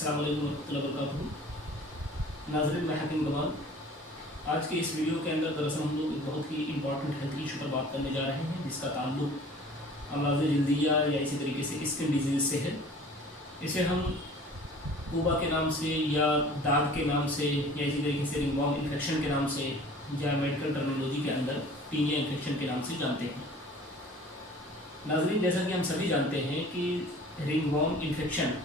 अस्सलाम वालेकुम रहमतुल्लाहि वबरकातुहू। नाज़रीन, मैं हकीम कमाल। आज के इस वीडियो के अंदर दरअसल हम लोग एक बहुत ही इंपॉर्टेंट हेल्थ इशू पर बात करने जा रहे हैं, जिसका ताल्लुक़ अमराज़ जल्दिया या इसी तरीके से स्किन डिजीज़ से है। इसे हम वबा के नाम से या दाग के नाम से या इसी तरीके से रिंगवॉर्म इन्फेक्शन के नाम से या मेडिकल टर्मिनोलॉजी के अंदर पीनिया इन्फेक्शन के नाम से जानते हैं। नाज़रीन, जैसा कि हम सभी जानते हैं कि रिंगवॉर्म इन्फेक्शन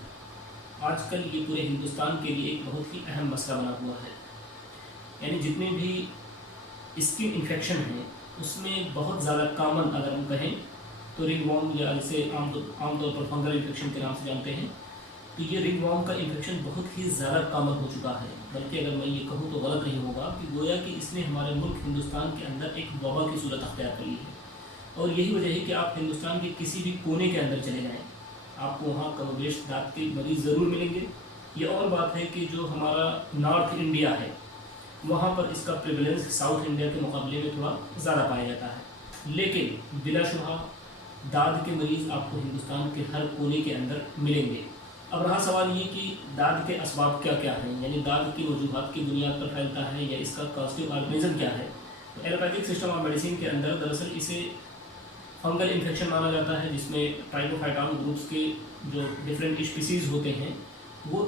आजकल ये पूरे हिंदुस्तान के लिए एक बहुत ही अहम मसला बना हुआ है। यानी जितने भी स्किन इन्फेक्शन हैं उसमें बहुत ज़्यादा कॉमन अगर हम कहें तो रिंगवॉर्म या जिसे आमतौर पर फंगल इन्फेक्शन के नाम से जानते हैं, तो ये रिंगवॉर्म का इन्फेक्शन बहुत ही ज़्यादा कॉमन हो चुका है। बल्कि अगर मैं ये कहूँ तो गलत नहीं होगा कि गोया कि इसने हमारे मुल्क हिंदुस्तान के अंदर एक वबा की सूरत अख्तियार कर ली है। और यही वजह है कि आप हिंदुस्तान के किसी भी कोने के अंदर चले जाएँ, आपको वहाँ कमोबेश दांत के मरीज़ ज़रूर मिलेंगे। ये और बात है कि जो हमारा नॉर्थ इंडिया है वहाँ पर इसका प्रेवलेंस साउथ इंडिया के मुकाबले में थोड़ा ज़्यादा पाया जाता है, लेकिन बिलाशुबहा दाद के मरीज़ आपको हिंदुस्तान के हर कोने के अंदर मिलेंगे। अब रहा सवाल ये कि दाद के असबाब क्या क्या हैं, यानी दाद की वजूहात की बुनियाद पर फैलता है या इसका कॉस्टिव ऑर्गेनिज्म क्या है। तो एलोपैथिक सिस्टम ऑफ मेडिसिन के अंदर दरअसल इसे फंगल इन्फेक्शन माना जाता है, जिसमें ट्राइकोफाइटॉन ग्रुप्स के जो डिफरेंट स्पीसीज़ होते हैं वो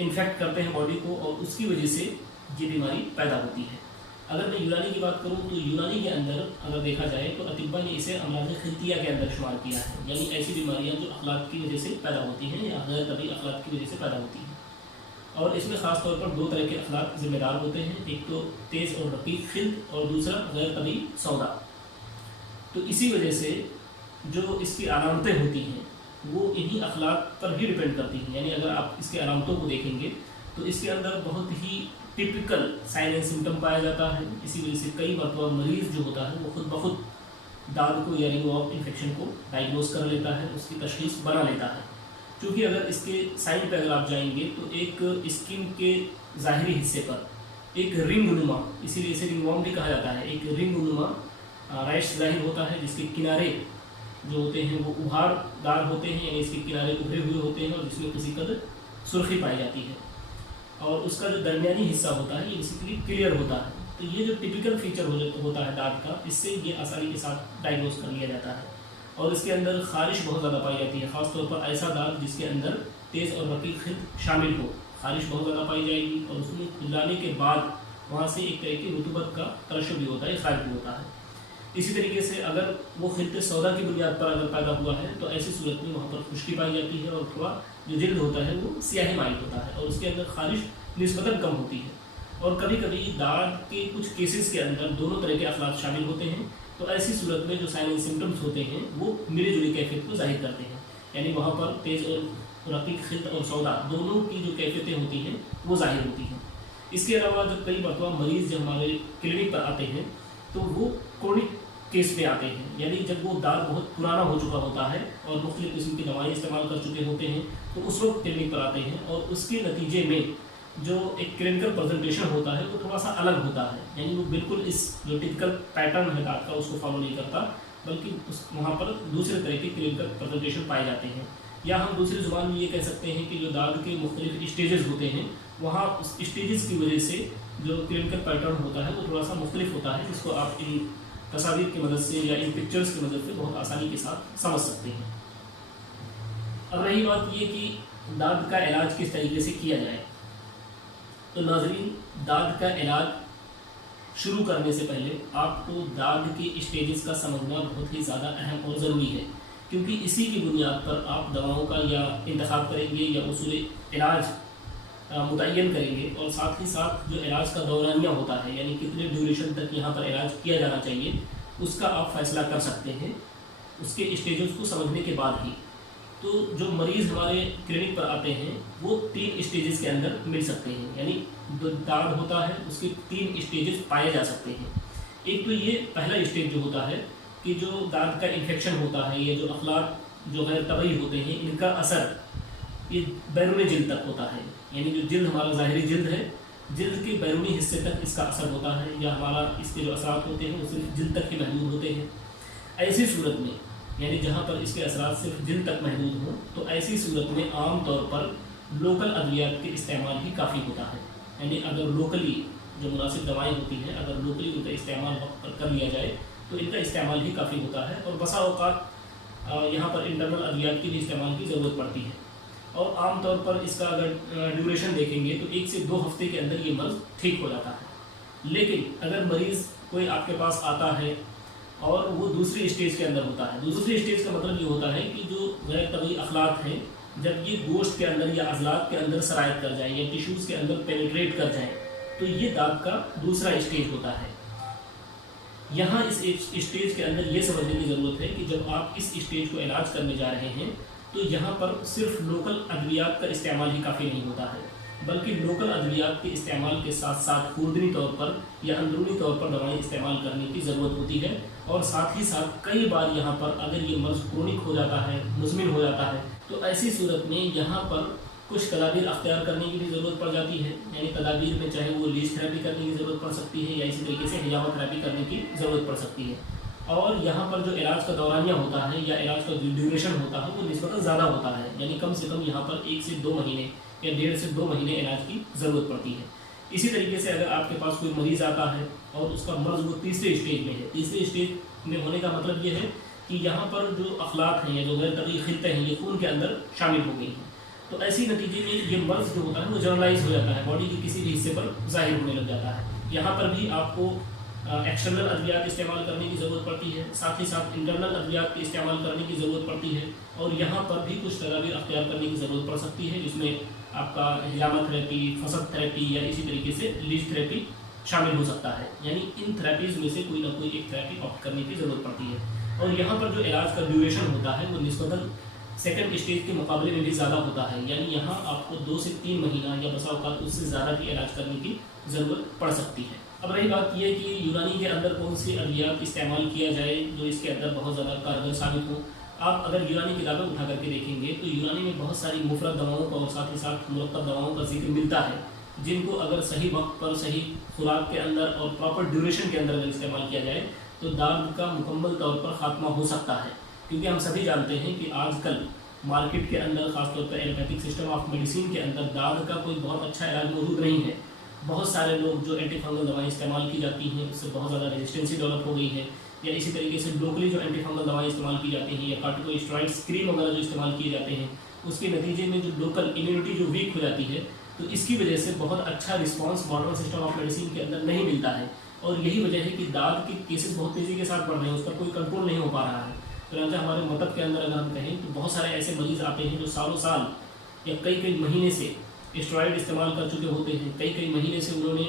इन्फेक्ट करते हैं बॉडी को और उसकी वजह से ये बीमारी पैदा होती है। अगर मैं यूनानी की बात करूँ तो यूनानी के अंदर अगर देखा जाए तो अतिब्बा ने इसे अमराज़ खिलतिया के अंदर शुमार किया है, यानी ऐसी बीमारियाँ जो अखलाक की वजह से पैदा होती हैं या गैर तबी अखलाक की वजह से पैदा होती हैं। और इसमें ख़ास तौर पर दो तरह के अखलाक ज़िम्मेदार होते हैं, एक तो तेज़ और रकीक खिल्त और दूसरा गैर तबी सौदा। तो इसी वजह से जो इसकी अलामतें होती हैं वो इन्हीं अखलाक पर ही डिपेंड करती हैं। यानी अगर आप इसके अलामतों को देखेंगे तो इसके अंदर बहुत ही टिपिकल साइन एंड सिम्टम पाया जाता है। इसी वजह से कई मरतबा मरीज़ जो होता है वो खुद ब खुद दाद को या रिंगवॉर्म इन्फेक्शन को डायग्नोस कर लेता है, उसकी तशख़ीस बना लेता है। क्योंकि अगर इसके साइन पर अगर आप जाएंगे तो एक स्किन के ज़ाहिरी हिस्से पर एक रिंग नुमा, इसीलिए इसे रिंगवॉर्म भी कहा जाता है, एक रिंग नुमा रैश ज़ाहिर होता है, जिसके किनारे जो होते हैं वो उभारदार होते हैं, यानी इसके किनारे उभरे हुए होते हैं और जिसमें किसी कदर सुर्खी पाई जाती है। और उसका जो दरमियानी हिस्सा होता है ये बेसिकली क्लियर होता है। तो ये जो टिपिकल फीचर होता है दांत का, इससे ये आसानी के साथ डायग्नोस कर लिया जाता है। और इसके अंदर खारिश बहुत ज़्यादा पाई जाती है, ख़ासतौर पर ऐसा दांत जिसके अंदर तेज़ और रकीक खिल्त शामिल हो, खारिश बहुत ज़्यादा पाई जाएगी। और उसमें खुलाने के बाद वहाँ से एक तरह की रुतूबत का तरशुब भी होता है, खारिज भी होता है। इसी तरीके से अगर वो खिलते सौदा की बुनियाद पर अगर पैदा हुआ है तो ऐसी सूरत में वहाँ पर खुश्की पाई जाती है और थोड़ा जो जिल्द होता है वो स्याही माइल होता है और उसके अंदर खारिश निस्बतन कम होती है। और कभी कभी दाद के कुछ केसेस के अंदर दोनों तरह के अखलाक शामिल होते हैं। तो ऐसी सूरत में जो साइन एंड सिम्टम्स होते हैं वो मिली जुली कैफियत को जाहिर करते हैं, यानी वहाँ पर तेज़ और रकीक खिल्त और सौदा दोनों की जो कैफियतें होती हैं वो जाहिर होती हैं। इसके अलावा जब कई मरतबा मरीज़ जब हमारे क्लिनिक पर आते हैं तो वो क्रोनिक केस में आते हैं, यानी जब वो दाद बहुत पुराना हो चुका होता है और मुख्तलिफ़ किस्म की दवाएँ इस्तेमाल कर चुके होते हैं तो उस वक्त क्लिनिक पर आते हैं। और उसके नतीजे में जो एक क्लिनिकल प्रेजेंटेशन होता है वो थोड़ा सा अलग होता है, यानी वो बिल्कुल इस जो टिपिकल पैटर्न है दाद का उसको फॉलो नहीं करता, बल्कि वहाँ पर दूसरे तरह के क्लिनिकल प्रेजेंटेशन पाए जाते हैं। या हम दूसरी ज़ुबान में ये कह सकते हैं कि जो दाद के मुख्तलिफ स्टेजेस होते हैं वहाँ उस स्टेजेस की वजह से जो क्लिनिकल पैटर्न होता है वो थोड़ा सा मुख्तलिफ होता है, जिसको आप इन तस्वीर की मदद से या इन पिक्चर्स की मदद से बहुत आसानी के साथ समझ सकते हैं। अब रही बात ये कि दाद का इलाज किस तरीके से किया जाए, तो नाज़रीन, दाद का इलाज शुरू करने से पहले आपको दाद के स्टेजेस का समझना बहुत ही ज़्यादा अहम और ज़रूरी है, क्योंकि इसी की बुनियाद पर आप दवाओं का या इंतखाब करेंगे या उसूल इलाज मुतय्यन करेंगे। और साथ ही साथ जो इलाज का दौरानिया होता है, यानी कितने ड्यूरेशन तक यहाँ पर इलाज किया जाना चाहिए, उसका आप फैसला कर सकते हैं उसके स्टेजेस को समझने के बाद ही। तो जो मरीज़ हमारे क्लिनिक पर आते हैं वो 3 स्टेजेस के अंदर मिल सकते हैं, यानी जो दाद होता है उसके 3 स्टेजेस पाए जा सकते हैं। एक तो ये पहला स्टेज जो होता है कि जो दाद का इन्फेक्शन होता है, ये जो अखलाक जो गैर तबई होते हैं इनका असर ये बैरूनी जिल्द तक होता है, यानी जो जिल्द हमारा ज़ाहिरी जिल्द है, जिल्द के बैरूनी हिस्से तक इसका असर होता है, या हमारा इसके जो असरात होते हैं वो सिर्फ जिल्द तक ही महदूद होते हैं। ऐसी सूरत में यानी जहाँ पर इसके असरात सिर्फ जिल्द तक महदूद हों, तो ऐसी सूरत में आम तौर पर लोकल अद्वियात के इस्तेमाल ही काफ़ी होता है। यानी अगर लोकली जो मुनासिब दवाएँ होती हैं, अगर लोकली उनका इस्तेमाल वक्त पर कर लिया जाए तो इनका इस्तेमाल ही काफ़ी होता है। और बसा औक़ात यहाँ पर इंटरनल अद्वियात के लिए इस्तेमाल की ज़रूरत पड़ती है। और आम तौर पर इसका अगर ड्यूरेशन देखेंगे तो 1 से 2 हफ्ते के अंदर ये मर्ज़ ठीक हो जाता है। लेकिन अगर मरीज़ कोई आपके पास आता है और वो दूसरी स्टेज के अंदर होता है, दूसरी स्टेज का मतलब ये होता है कि जो गैर तबी अखलात हैं, जब ये गोश्त के अंदर या अज़लात के अंदर सरायत कर जाए या टिश्यूज़ के अंदर पेनिट्रेट कर जाए, तो ये दाग का दूसरा स्टेज होता है। यहाँ इस स्टेज के अंदर ये समझने की ज़रूरत है कि जब आप इस स्टेज को इलाज करने जा रहे हैं तो यहाँ पर सिर्फ लोकल अद्वियात का इस्तेमाल ही काफ़ी नहीं होता है, बल्कि लोकल अद्वियात के इस्तेमाल के साथ साथ खुर्दनी तौर पर या अंदरूनी तौर पर दवाएं इस्तेमाल करने की ज़रूरत होती है। और साथ ही साथ कई बार यहाँ पर अगर ये मर्ज़ क्रोनिक हो जाता है, मुज़मिन हो जाता है, तो ऐसी सूरत में यहाँ पर कुछ तदाबीर अख्तियार करने की भी ज़रूरत पड़ जाती है। यानी तदाबीर में चाहे वो लीच थेरेपी करने की ज़रूरत पड़ सकती है या इसी तरीके से हिजामा थेरेपी करने की ज़रूरत पड़ सकती है। और यहाँ पर जो इलाज का दौरानिया होता है या इलाज का जो ड्यूरेशन होता है वो निस्बतन ज़्यादा होता है। यानी कम से कम यहाँ पर 1 से 2 महीने या 1.5 से 2 महीने इलाज की ज़रूरत पड़ती है। इसी तरीके से अगर आपके पास कोई मरीज़ आता है और उसका मर्ज़ वो तीसरे स्टेज में है, तीसरे स्टेज में होने का मतलब ये है कि यहाँ पर जो अखलात हैं या जो गैर तबी खिलतें हैं ये खून के अंदर शामिल हो गई हैं, तो ऐसी नतीजे में ये मर्ज़ जो होता है वो जनरलाइज हो जाता है, बॉडी के किसी भी हिस्से पर ज़ाहिर होने लग जाता है। यहाँ पर भी आपको एक्सटर्नल अद्वियात इस्तेमाल करने की ज़रूरत पड़ती है, साथ ही साथ इंटरनल अद्वियात के इस्तेमाल करने की ज़रूरत पड़ती है। और यहाँ पर भी कुछ तदाबीर अख्तियार करने की ज़रूरत पड़ सकती है, जिसमें आपका हिजामा थेरेपी, फसद थेरेपी या इसी तरीके से लीच थेरेपी शामिल हो सकता है। यानी इन थेरेपीज़ में से कोई ना कोई एक थेरेपी ऑप्ट करने की ज़रूरत पड़ती है। और यहाँ पर जो इलाज का ड्यूरेशन होता है वो निस्बतन सेकंड स्टेज के मुकाबले में भी ज़्यादा होता है। यानी यहाँ आपको 2 से 3 महीना या बसा औक़ात उससे ज़्यादा भी इलाज करने की ज़रूरत पड़ सकती है। अब रही बात यह कि यूनानी के अंदर कौन सी अद्वियात इस्तेमाल किया जाए जो इसके अंदर बहुत ज़्यादा कारगर साबित हो। आप अगर यूनानी किताबें उठा करके देखेंगे तो यूनानी में बहुत सारी मुफरद दवाओं का और साथ ही साथ मुरक्कब दवाओं का जिक्र मिलता है, जिनको अगर सही वक्त पर सही खुराक के अंदर और प्रॉपर ड्यूरेशन के अंदर अगर इस्तेमाल किया जाए तो दाग का मुकम्मल तौर पर ख़ात्मा हो सकता है। क्योंकि हम सभी जानते हैं कि आजकल मार्केट के अंदर ख़ासतौर पर एलोपैथिक सिस्टम ऑफ मेडिसिन के अंदर दाग का कोई बहुत अच्छा इलाज मौजूद नहीं है। बहुत सारे लोग जो एंटी फंगल दवाएँ इस्तेमाल की जाती हैं उससे बहुत ज़्यादा रेजिस्टेंसी डेवलप हो गई है, या इसी तरीके से लोकली जो एंटी फंगल दवाएँ इस्तेमाल की जाती हैं या कार्टिकोस्टेरॉइड्स क्रीम वगैरह जो इस्तेमाल किए जाते हैं उसके नतीजे में जो लोकल इम्यूनिटी जो वीक हो जाती है, तो इसकी वजह से बहुत अच्छा response modern system of medicine के अंदर नहीं मिलता है। और यही वजह है कि दाग के केसेस बहुत तेज़ी के साथ बढ़ रहे हैं, उसका कोई कंट्रोल नहीं हो पा रहा है। तो हमारे मतब के अंदर अगर हम कहें तो बहुत सारे ऐसे मरीज़ आते हैं जो सालों साल या कई कई महीने से स्टेरॉइड इस्तेमाल कर चुके होते हैं, कई कई महीने से उन्होंने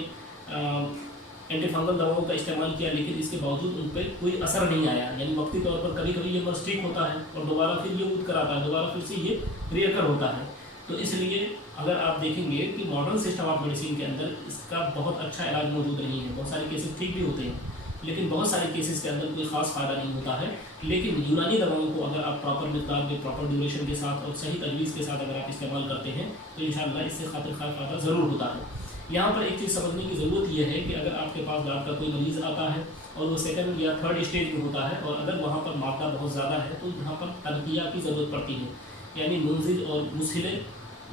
एंटी फंगल दवाओं का इस्तेमाल किया, लेकिन इसके बावजूद उन पर कोई असर नहीं आया। यानी वक्ती तौर पर कभी कभी ये मर्ज़ ठीक होता है और दोबारा फिर ये उठ कर आता है, दोबारा फिर से ये रियकर होता है। तो इसलिए अगर आप देखेंगे कि मॉडर्न सिस्टम ऑफ मेडिसिन के अंदर इसका बहुत अच्छा इलाज मौजूद नहीं है। बहुत सारे केसेस ठीक भी होते हैं, लेकिन बहुत सारे केसेस के अंदर कोई ख़ास फ़ायदा नहीं होता है। लेकिन यूनानी दवाओं को अगर आप प्रॉपर मिक़दार में, प्रॉपर ड्यूरेशन के साथ और सही तजवीज़ के साथ अगर आप इस्तेमाल करते हैं तो इंशाअल्लाह इससे खातिर खा फ़ायदा ज़रूर होता है। यहाँ पर एक चीज़ समझने की ज़रूरत यह है कि अगर आपके पास दाग का कोई मरीज़ आता है और वो सेकंड या थर्ड स्टेज में होता है और अगर वहाँ पर मादा बहुत ज़्यादा है तो यहाँ पर तनकिया की ज़रूरत पड़ती है। यानी मुंजिल और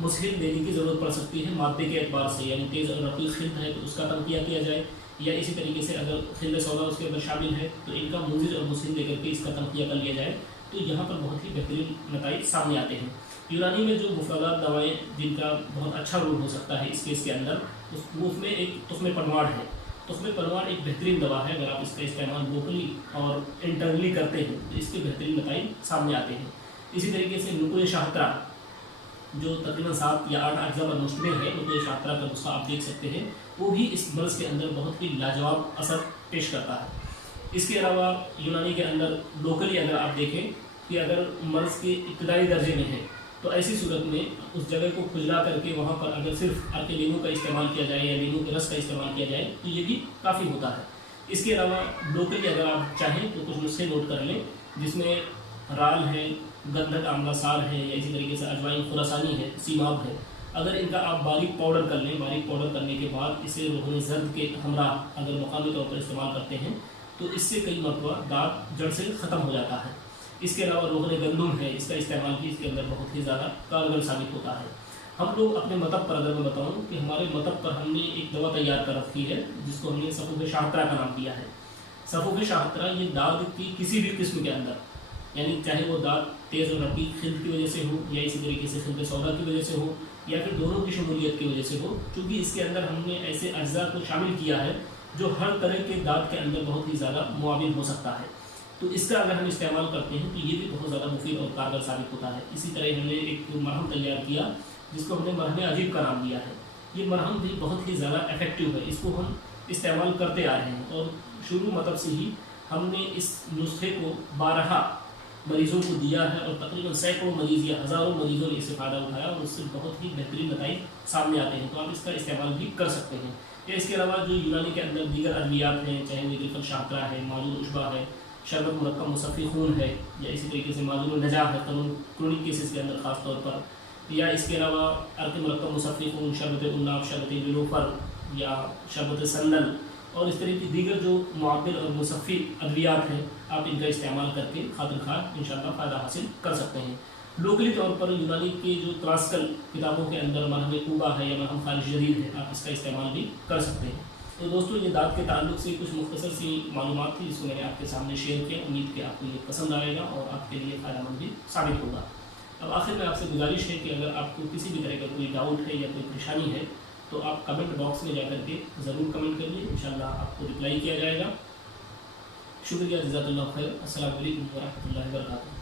मुसहिल देने की ज़रूरत पड़ सकती है मादे के एतबार से। यानी तेज़ और रफ़ीक़ खिल्त है तो उसका तनकिया किया जाए, या इसी तरीके से अगर खिल्त सौदा उसके अंदर शामिल है तो इनका मुंजिल और मुसहिल देकर के इसका तनकिया कर लिया जाए, तो यहाँ पर बहुत ही बेहतरीन नताइज सामने आते हैं। यूनानी में जो मुफरदात दवाएँ जिनका बहुत अच्छा रोल हो सकता है इस केस के अंदर, उसमें एक तुस्मे परवाड़ है। तुस्मे परवाड़ एक बेहतरीन दवा है। अगर आप इसका इस्तेमाल लोकली और इंटरनली करते हैं तो इसके बेहतरीन नताइज सामने आते हैं। इसी तरीके से नुक़्ल शाहतरा जो तकरीबन 7 या 8 अज्जा पर मुश्तमिल है, नुक़्ल शाहतरा का नुस्खा आप देख सकते हैं, वो भी इस मर्ज़ के अंदर बहुत ही लाजवाब असर पेश करता है। इसके अलावा यूनानी के अंदर लोकली अगर आप देखें कि अगर मर्ज़ के इब्तदाई दर्जे में है तो ऐसी सूरत में उस जगह को खुजला करके वहाँ पर अगर सिर्फ आपके नींबू का इस्तेमाल किया जाए या नींबू के रस का इस्तेमाल किया जाए तो ये भी काफ़ी होता है। इसके अलावा लोकली अगर आप चाहें तो कुछ नुस्खे नोट कर लें, जिसमें राल है, गंधक आमला सार है, या इसी तरीके से अजवाइन खुरासानी है, सीमाब है। अगर इनका आप बारीक पाउडर कर लें, बारीक पाउडर करने के बाद इसे रोहन जर्द के हमरा अगर मकामी तौर पर इस्तेमाल करते हैं तो इससे कई मरतबा दाग जड़ से ख़त्म हो जाता है। इसके अलावा रोहन गंदुम है, इसका इस्तेमाल भी इसके अंदर बहुत ही ज़्यादा कारगर साबित होता है। हम लोग अपने मतब पर अगर मैं बताऊँ कि हमारे मतब पर हमने एक दवा तैयार कर रखी है जिसको हमने सफ़ूफ़ शाहतरा का नाम दिया है। सफ़ूफ़ शाहतरा ये दाद की किसी भी किस्म के अंदर, यानी चाहे वो दाद तेज़ और रफ़ी खिल्त की वजह से हो या इसी तरीके से खिल्त सौदा की वजह से हो या फिर दोनों की शमूलियत की वजह से हो, क्योंकि इसके अंदर हमने ऐसे अज्जा को शामिल किया है जो हर तरह के दाद के अंदर बहुत ही ज़्यादा मुआविन हो सकता है। तो इसका अगर हम इस्तेमाल करते हैं तो ये भी बहुत ज़्यादा मुफीद और कारगर साबित होता है। इसी तरह हमने एक मरहम तैयार किया जिसको हमने मरहम अजीब का नाम दिया है। ये मरहम भी बहुत ही ज़्यादा इफेक्टिव है, इसको हम इस्तेमाल करते आ रहे हैं और शुरू मतलब से ही हमने इस नुस्खे को 12 मरीज़ों को दिया है और तकरीबन सैकड़ों मरीज़ या हज़ारों मरीज़ों ने इससे फ़ायदा उठाया और उससे बहुत ही बेहतरीन नतीजे सामने आते हैं। तो आप इसका इस्तेमाल भी कर सकते हैं। या इसके अलावा जो यूनानी के अंदर दीगर अद्वियात हैं, चाहे वो रिफल शाहतरा है, माजून उशबा है, शरबत मुरक्कब मुसफ़ी खून है, या इसी तरीके से माजून नजा है क्रोनिक केसेस के अंदर ख़ास तौर पर, या इसके अलावा अर्क मुरक्कब मुसफ़ी खून, शरबत उन्नाब, शरबत नीलोफर या शरबत संदल और इस तरह की दीगर जो मुआब्बिर और मुसफ़ी अद्वियात हैं, आप इनका इस्तेमाल करके खातिर खार इंशाअल्लाह फ़ायदा हासिल कर सकते हैं। लोकली तौर पर यूनानी के जो क्लासिकल किताबों के अंदर मरहम कूबा है या मरहम खारिज जदीद है, आप इसका इस्तेमाल भी कर सकते हैं। तो दोस्तों, ये दाद के ताल्लुक़ से कुछ मुख्तसर सी मालूमात थी जिसको मैंने आपके सामने शेयर किया। उम्मीद कि आपको ये पसंद आएगा और आपके लिए फ़ायदेमंद भी साबित होगा। अब आखिर में आपसे गुजारिश है कि अगर आपको किसी भी तरह का कोई डाउट है या कोई परेशानी है तो आप कमेंट बॉक्स में जाकर के ज़रूर कमेंट करिए, इंशाअल्लाह आपको रिप्लाई किया जाएगा। शुक्रिया, जज़ाकल्लाहु खैर। अस्सलामु अलैकुम व रहमतुल्लाहि व बरकातुहू।